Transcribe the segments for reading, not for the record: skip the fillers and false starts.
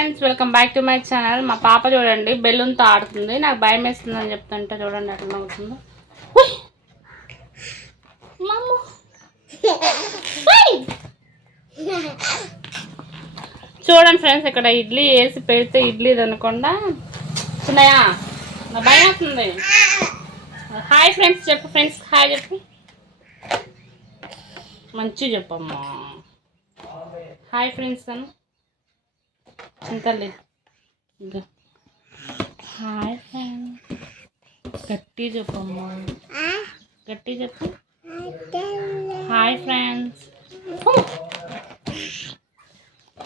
Friends, welcome back to my channel. మా పాప చూడండి బెలూన్తో ఆడుతుంది. నాకు భయం వేస్తుందని చెప్తుంటే చూడండి అట్లా నవ్వుతుందో. చూడండి ఫ్రెండ్స్, ఇక్కడ ఇడ్లీ వేసి పెడితే ఇడ్లీ తినకుండా చిన్నయా నా భయం అవుతుంది. హాయ్ ఫ్రెండ్స్ చెప్పు, ఫ్రెండ్స్ హాయ్ చెప్పు, మంచిగా చెప్పమ్మా. హాయ్ ఫ్రెండ్స్ అను చింతలే. హాయ్ ఫ్రెండ్స్ గట్టి చెప్పమ్మా, గట్టి చెప్పు. హాయ్ ఫ్రెండ్స్,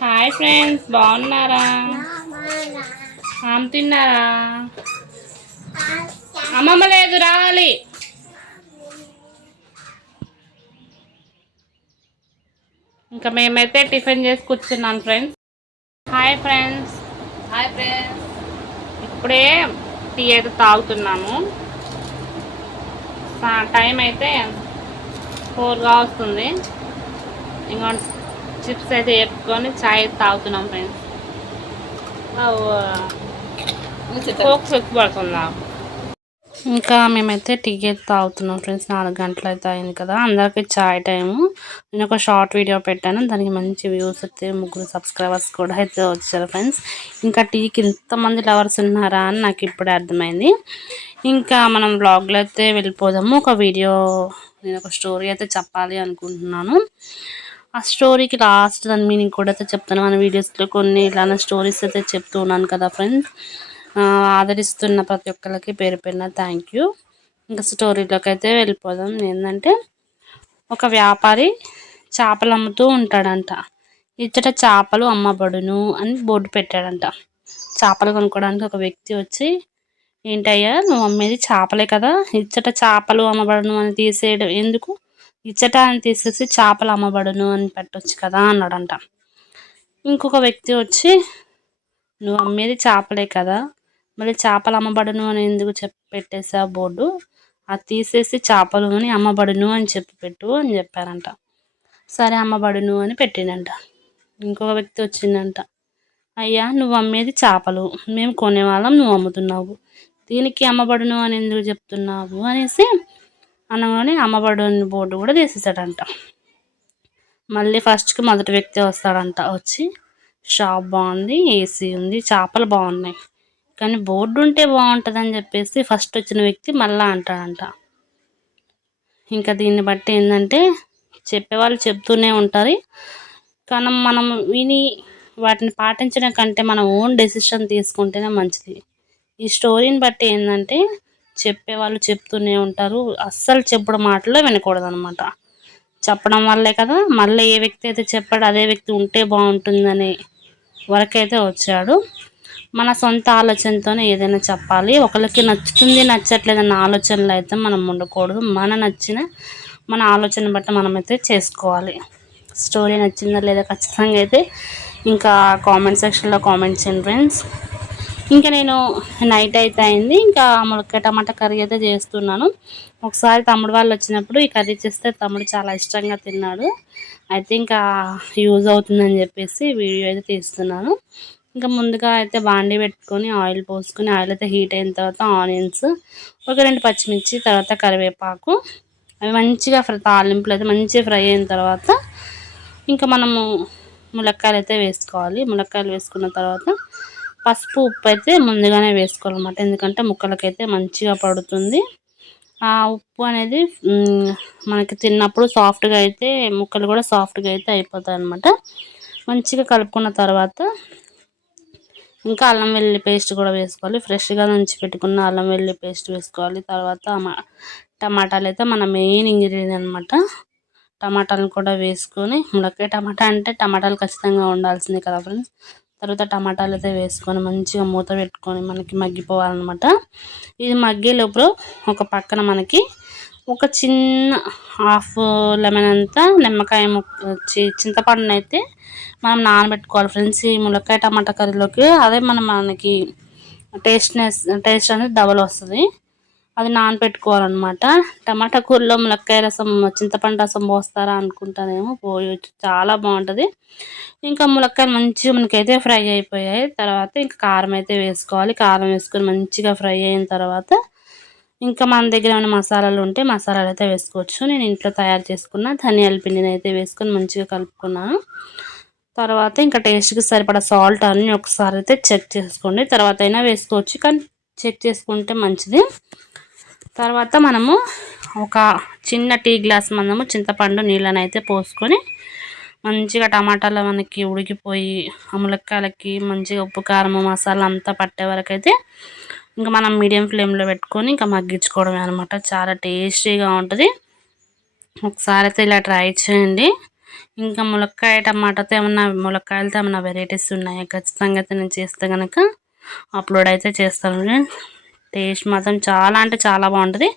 హాయ్ ఫ్రెండ్స్ బాగున్నారా? తిన్నారా? అమ్మమ్మ లేదు రావాలి. ఇంకా మేమైతే టిఫిన్ చేసి కూర్చున్నాను friends. Hi friends, hi friends, ఇప్పుడే టీ అయితే తాగుతున్నాము. టైం అయితే 4గా వస్తుంది. ఇంకా చిప్స్ అయితే వేపుకొని చాయ్ తాగుతున్నాం ఫ్రెండ్స్. కోక్ ఎక్కువ పడుతుందా? ఇంకా మేమైతే టీ అయితే తాగుతున్నాం ఫ్రెండ్స్. 4 గంటలు అయితే అయింది కదా, అందరికీ చాయ్ టైము. నేను ఒక షార్ట్ వీడియో పెట్టాను, దానికి మంచి వ్యూస్ అయితే 3 సబ్స్క్రైబర్స్ కూడా అయితే వచ్చారు ఫ్రెండ్స్. ఇంకా టీకి ఇంతమంది లవర్స్ ఉన్నారా అని నాకు ఇప్పుడే అర్థమైంది. ఇంకా మనం బ్లాగ్లో అయితే వెళ్ళిపోదాము. ఒక వీడియో, నేను ఒక స్టోరీ అయితే చెప్పాలి అనుకుంటున్నాను. ఆ స్టోరీకి లాస్ట్ దాని మీనింగ్ కూడా అయితే చెప్తాను. మన వీడియోస్లో కొన్ని ఇలానే స్టోరీస్ అయితే చెప్తూ ఉన్నాను కదా ఫ్రెండ్స్. ఆదరిస్తున్న ప్రతి ఒక్కరికి పేరు పేరున థ్యాంక్ యూ. ఇంకా స్టోరీలోకి అయితే వెళ్ళిపోదాం. ఏంటంటే, ఒక వ్యాపారి చేపలు అమ్ముతూ ఉంటాడంట. ఇచ్చట చేపలు అమ్మబడును అని బోర్డు పెట్టాడంట. చేపలు కొనుక్కోవడానికి ఒక వ్యక్తి వచ్చి, ఏంటయ్యా నువ్వు అమ్మేది చేపలే కదా, ఇచ్చట చేపలు అమ్మబడును అని తీసేయడం ఎందుకు, ఇచ్చట అని తీసేసి చేపలు అమ్మబడును అని పెట్టొచ్చు కదా అన్నాడంట. ఇంకొక వ్యక్తి వచ్చి, నువ్వు అమ్మేది చేపలే కదా, మళ్ళీ చేపలు అమ్మబడును అని ఎందుకు పెట్టేసా బోర్డు, అది తీసేసి చేపలు అని అమ్మబడును అని పెట్టు అని చెప్పారంట. సరే అమ్మబడును అని పెట్టిండంట. ఇంకొక వ్యక్తి వచ్చిందంట, అయ్యా నువ్వు అమ్మేది చేపలు, మేము కొనేవాళ్ళం, నువ్వు అమ్ముతున్నావు, దీనికి అమ్మబడును అని ఎందుకు చెప్తున్నావు అనేసి అనగానే అమ్మబడుని బోర్డు కూడా తీసేసాడంట. మళ్ళీ ఫస్ట్కి మొదటి వ్యక్తి వస్తాడంట. వచ్చి, షాప్ బాగుంది, ఏసీ ఉంది, చేపలు బాగున్నాయి, కానీ బోర్డు ఉంటే బాగుంటుందని చెప్పేసి ఫస్ట్ వచ్చిన వ్యక్తి మళ్ళా అంటాడంట. ఇంకా దీన్ని బట్టి ఏంటంటే, చెప్పేవాళ్ళు చెప్తూనే ఉంటారు, కానీ మనం విని వాటిని పాటించడం కంటే మనం ఓన్ డెసిషన్ తీసుకుంటేనే మంచిది. ఈ స్టోరీని బట్టి ఏంటంటే, చెప్పేవాళ్ళు చెప్తూనే ఉంటారు, అస్సలు చెప్పుడు మాటల్లో వినకూడదు అనమాట. చెప్పడం వల్లే కదా మళ్ళీ ఏ వ్యక్తి అయితే చెప్పాడో అదే వ్యక్తి ఉంటే బాగుంటుందనే వరకైతే వచ్చాడు. మన సొంత ఆలోచనతోనే ఏదైనా చెప్పాలి. ఒకరికి నచ్చుతుంది నచ్చట్లేదన్న ఆలోచనలు అయితే మనం ఉండకూడదు. మన ఆలోచన బట్టి మనమైతే చేసుకోవాలి. స్టోరీ నచ్చిందా లేదా ఖచ్చితంగా అయితే ఇంకా కామెంట్ సెక్షన్లో కామెంట్ చేయండి ఫ్రెండ్స్. ఇంకా నేను నైట్ అయితే అయింది, ఇంకా ములక్కాయ టమాటా కర్రీ అయితే చేస్తున్నాను. ఒకసారి తమ్ముడు వాళ్ళు వచ్చినప్పుడు ఈ కర్రీ చేస్తే తమ్ముడు చాలా ఇష్టంగా తిన్నాడు. అయితే ఇంకా యూజ్ అవుతుందని చెప్పేసి వీడియో అయితే తీస్తున్నాను. ఇంకా ముందుగా అయితే బాండీ పెట్టుకొని ఆయిల్ పోసుకొని, ఆయిల్ అయితే హీట్ అయిన తర్వాత ఆనియన్స్, ఒక 2 పచ్చిమిర్చి, తర్వాత కరివేపాకు, అవి మంచిగా తాలింపులు అయితే మంచిగా ఫ్రై అయిన తర్వాత ఇంకా మనము ములక్కాయలు అయితే వేసుకోవాలి. ములక్కాయలు వేసుకున్న తర్వాత పసుపు ఉప్పు అయితే ముందుగానే వేసుకోవాలన్నమాట, ఎందుకంటే ముక్కలకైతే మంచిగా పడుతుంది. ఆ ఉప్పు అనేది మనకి తిన్నప్పుడు సాఫ్ట్గా అయితే ముక్కలు కూడా సాఫ్ట్గా అయితే అయిపోతాయి అన్నమాట. మంచిగా కలుపుకున్న తర్వాత ఇంకా అల్లం వెల్లుల్లి పేస్ట్ కూడా వేసుకోవాలి. ఫ్రెష్గా దంచి పెట్టుకున్న అల్లం వెల్లుల్లి పేస్ట్ వేసుకోవాలి. తర్వాత టమాటాలు అయితే మన మెయిన్ ఇంగ్రీడియంట్ అనమాట. టమాటాలను కూడా వేసుకొని, ములక్కాయ టమాటా అంటే టమాటాలు ఖచ్చితంగా ఉండాల్సిందే కదా ఫ్రెండ్స్. తర్వాత టమాటాలు అయితే వేసుకొని మంచిగా మూత పెట్టుకొని మనకి మగ్గిపోవాలన్నమాట. ఇది మగ్గే లోపల ఒక పక్కన మనకి ఒక చిన్న హాఫ్ లెమన్ అంతా నిమ్మకాయ చింతపండును అయితే మనం నానబెట్టుకోవాలి ఫ్రెండ్స్. ఈ ములక్కాయ టమాటా కర్రీలోకి అదే మనకి టేస్ట్ అనేది డబల్ వస్తుంది. అది నానబెట్టుకోవాలన్నమాట. టమాటా కూరలో ములక్కాయ రసం, చింతపండు రసం పోస్తారా అనుకుంటానేమో, పోయొచ్చు, చాలా బాగుంటుంది. ఇంకా ములక్కాయలు మంచిగా మనకైతే ఫ్రై అయిపోయాయి. తర్వాత ఇంకా కారం అయితే వేసుకోవాలి. కారం వేసుకొని మంచిగా ఫ్రై అయిన తర్వాత ఇంకా మన దగ్గర ఏమైనా మసాలాలు ఉంటే మసాలాలు అయితే వేసుకోవచ్చు. నేను ఇంట్లో తయారు చేసుకున్న ధనియాల పిండిని అయితే వేసుకొని మంచిగా కలుపుకున్నాను. తర్వాత ఇంకా టేస్ట్కి సరిపడా సాల్ట్ అన్నీ ఒకసారి అయితే చెక్ చేసుకోండి. తర్వాత అయినా వేసుకోవచ్చు, కానీ చెక్ చేసుకుంటే మంచిది. తర్వాత మనము ఒక చిన్న టీ గ్లాస్ మందము చింతపండు నీళ్ళని అయితే పోసుకొని మంచిగా టమాటాలు మనకి ఉడికిపోయి ఆ ములక్కాయలకి మంచిగా ఉప్పు కారం మసాలా అంతా పట్టే వరకు అయితే ఇంకా మనం మీడియం ఫ్లేమ్లో పెట్టుకొని ఇంకా మగ్గించుకోవడమే అనమాట. చాలా టేస్టీగా ఉంటుంది. ఒకసారి అయితే ఇలా ట్రై చేయండి. ఇంకా ములక్కాయ టమాటాతో ములక్కాయలతో ఏమన్నా వెరైటీస్ ఉన్నాయా, ఖచ్చితంగా అయితే నేను చేస్తే కనుక అప్లోడ్ అయితే చేస్తాను. టేస్ట్ మాత్రం చాలా అంటే చాలా బాగుంటుంది.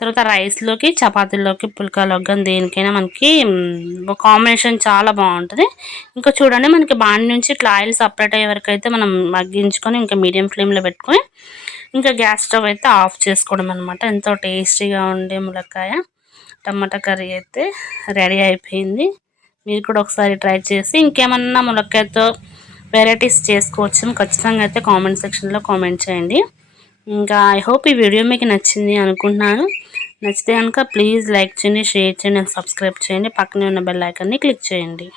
తర్వాత రైస్లోకి, చపాతీల్లోకి, పుల్కాలోకి కానీ దేనికైనా మనకి కాంబినేషన్ చాలా బాగుంటుంది. ఇంకా చూడండి, మనకి బాండి నుంచి ఇట్లా ఆయిల్ సపరేట్ అయ్యే వరకు అయితే మనం మగ్గించుకొని ఇంకా మీడియం ఫ్లేమ్లో పెట్టుకొని ఇంకా గ్యాస్ స్టవ్ అయితే ఆఫ్ చేసుకోవడం అనమాట. ఎంతో టేస్టీగా ఉండే ములక్కాయ టమాటా కర్రీ అయితే రెడీ అయిపోయింది. మీరు కూడా ఒకసారి ట్రై చేసి ఇంకేమన్నా ములక్కాయతో వెరైటీస్ చేసుకోవచ్చు, ఖచ్చితంగా అయితే కామెంట్ సెక్షన్లో కామెంట్ చేయండి. ఇంకా ఐ హోప్ ఈ వీడియో మీకు నచ్చింది అనుకుంటున్నాను. నచ్చితే కనుక ప్లీజ్ లైక్ చేయండి, షేర్ చేయండి, సబ్స్క్రైబ్ చేయండి. పక్కనే ఉన్న బెల్ ఐకాన్ని క్లిక్ చేయండి.